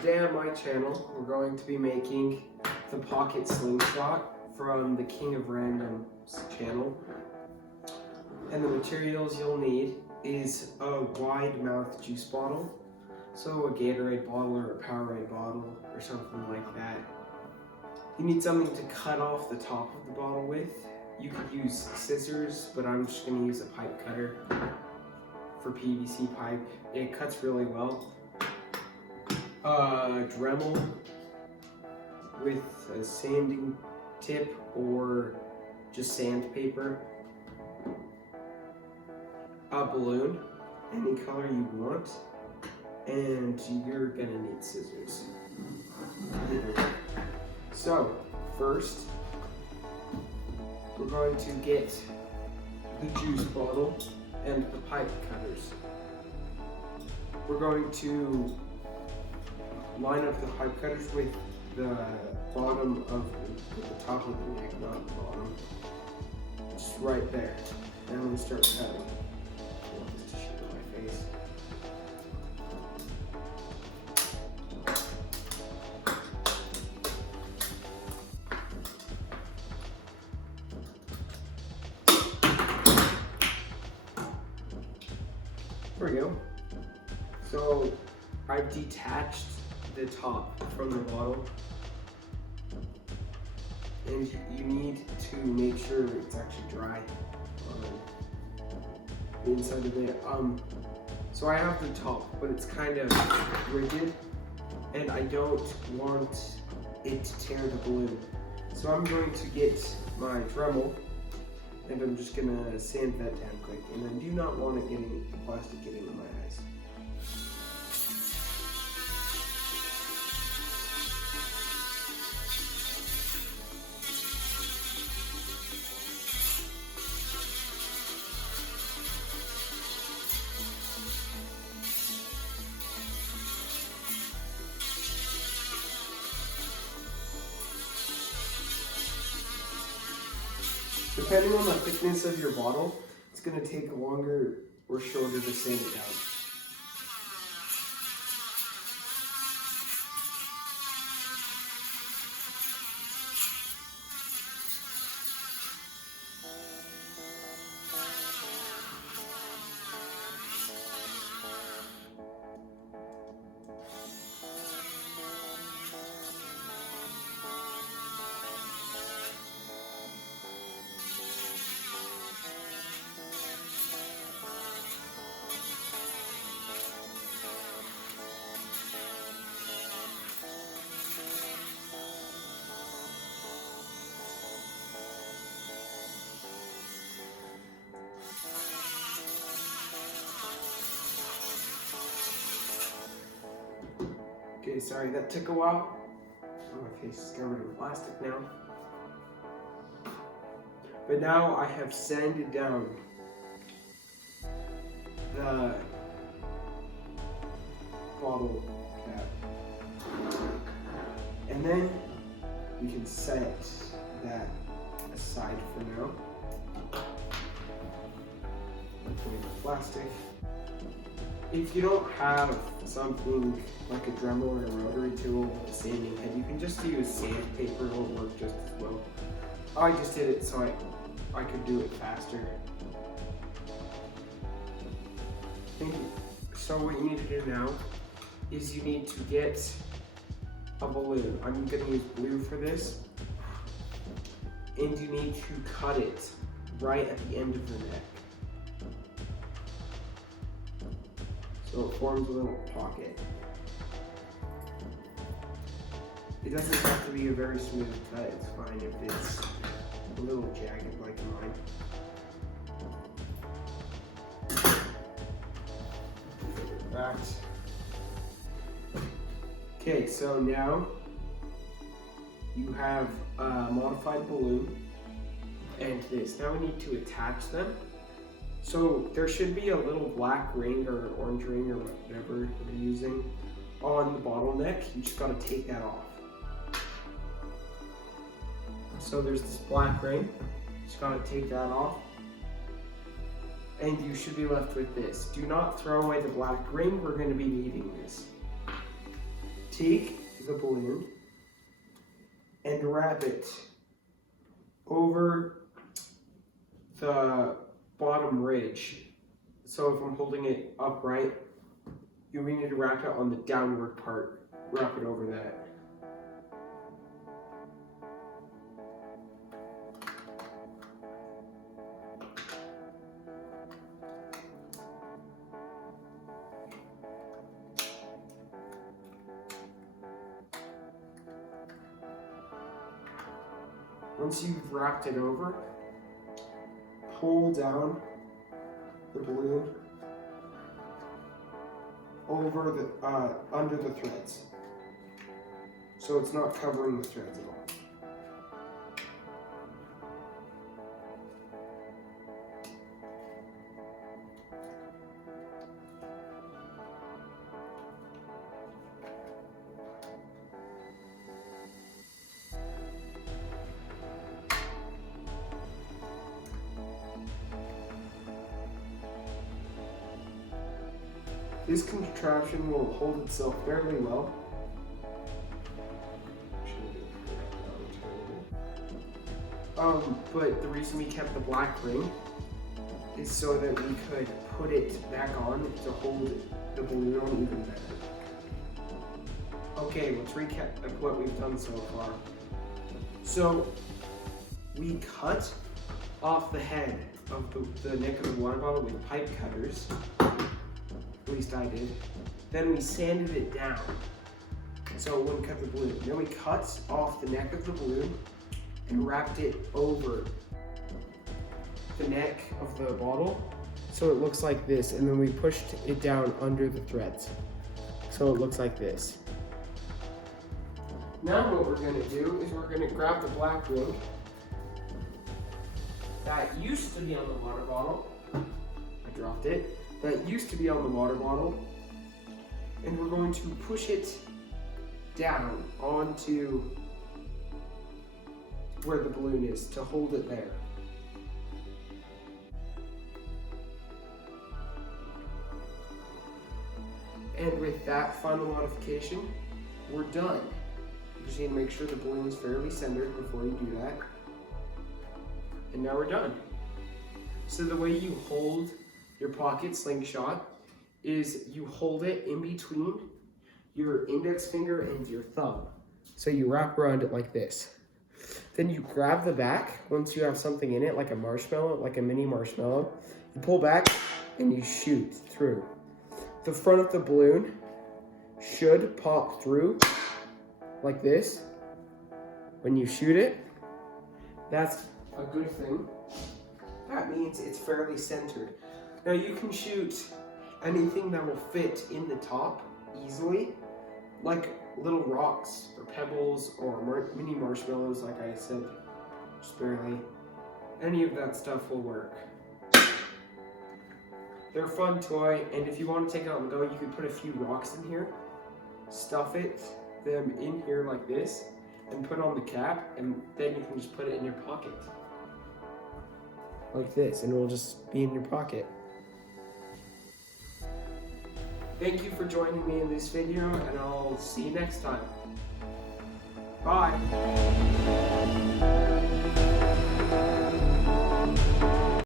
Today on my channel, we're going to be making the pocket slingshot from the King of Random's channel. And the materials you'll need is a wide mouth juice bottle, so a Gatorade bottle or a Powerade bottle or something like that. You need something to cut off the top of the bottle with. You could use scissors, but I'm just going to use a pipe cutter for PVC pipe. It cuts really well. Dremel with a sanding tip or just sandpaper. A balloon, any color you want, and you're gonna need scissors. So, first, we're going to get the juice bottle and the pipe cutters. We're going to line up the pipe cutters with the bottom of the top of the neck, not the bottom. Just right there. And I'm going to start cutting. I want this to shoot in my face. There we go. So I've detached the top from the bottle, and you need to make sure it's actually dry on the inside of it. So I have the top, but it's kind of rigid, and I don't want it to tear the balloon. So I'm going to get my Dremel, and I'm just gonna sand that down quick. And I do not want it getting the plastic getting in my eyes. Depending on the thickness of your bottle, it's going to take longer or shorter to sand it down. Okay, sorry, that took a while. Oh, my face is covered in plastic now. But now I have sanded down the bottle cap. And then we can set that aside for now. Putting the plastic. If you don't have something like a Dremel or a rotary tool with a sanding head, you can just use sandpaper, it'll work just as well. I just did it so I could do it faster. So what you need to do now is you need to get a balloon. I'm going to use blue for this. And you need to cut it right at the end of the neck. So it forms a little pocket. It doesn't have to be a very smooth cut, it's fine if it's a little jagged like mine. That. Okay, so now you have a modified balloon and this. Now we need to attach them. So there should be a little black ring or orange ring or whatever you're using on the bottleneck. You just gotta take that off. So there's this black ring. Just gotta take that off. And you should be left with this. Do not throw away the black ring. We're gonna be needing this. take the balloon and wrap it over the bottom ridge. So if I'm holding it upright, you need to wrap it on the downward part. Wrap it over that. Once you've wrapped it over, pull down the balloon over the under the threads, so it's not covering the threads at all. This contraption will hold itself fairly well. But the reason we kept the black ring is so that we could put it back on to hold the balloon on even better. Okay, let's recap what we've done so far. So we cut off the head of the neck of the water bottle with pipe cutters. At least I did. Then we sanded it down so it wouldn't cut the balloon. Then we cut off the neck of the balloon and wrapped it over the neck of the bottle so it looks like this, and then we pushed it down under the threads so it looks like this. Now what we're going to do is we're going to grab the black ring that used to be on the water bottle. I dropped it. That used to be on the water bottle, and we're going to push it down onto where the balloon is to hold it there. And with that final modification, we're done. You just need to make sure the balloon is fairly centered before you do that. And now we're done. So the way you hold your pocket slingshot is you hold it in between your index finger and your thumb. So you wrap around it like this. Then you grab the back once you have something in it, like a marshmallow, like a mini marshmallow. You pull back and you shoot through. The front of the balloon should pop through like this when you shoot it. That's a good thing. That means it's fairly centered. Now you can shoot anything that will fit in the top easily, like little rocks or pebbles or mini marshmallows, like I said, just barely. Any of that stuff will work. They're a fun toy, and if you want to take it on the go, you can put a few rocks in here, stuff them in here like this, and put on the cap, and then you can just put it in your pocket. Like this, and it will just be in your pocket. Thank you for joining me in this video, and I'll see you next time. Bye.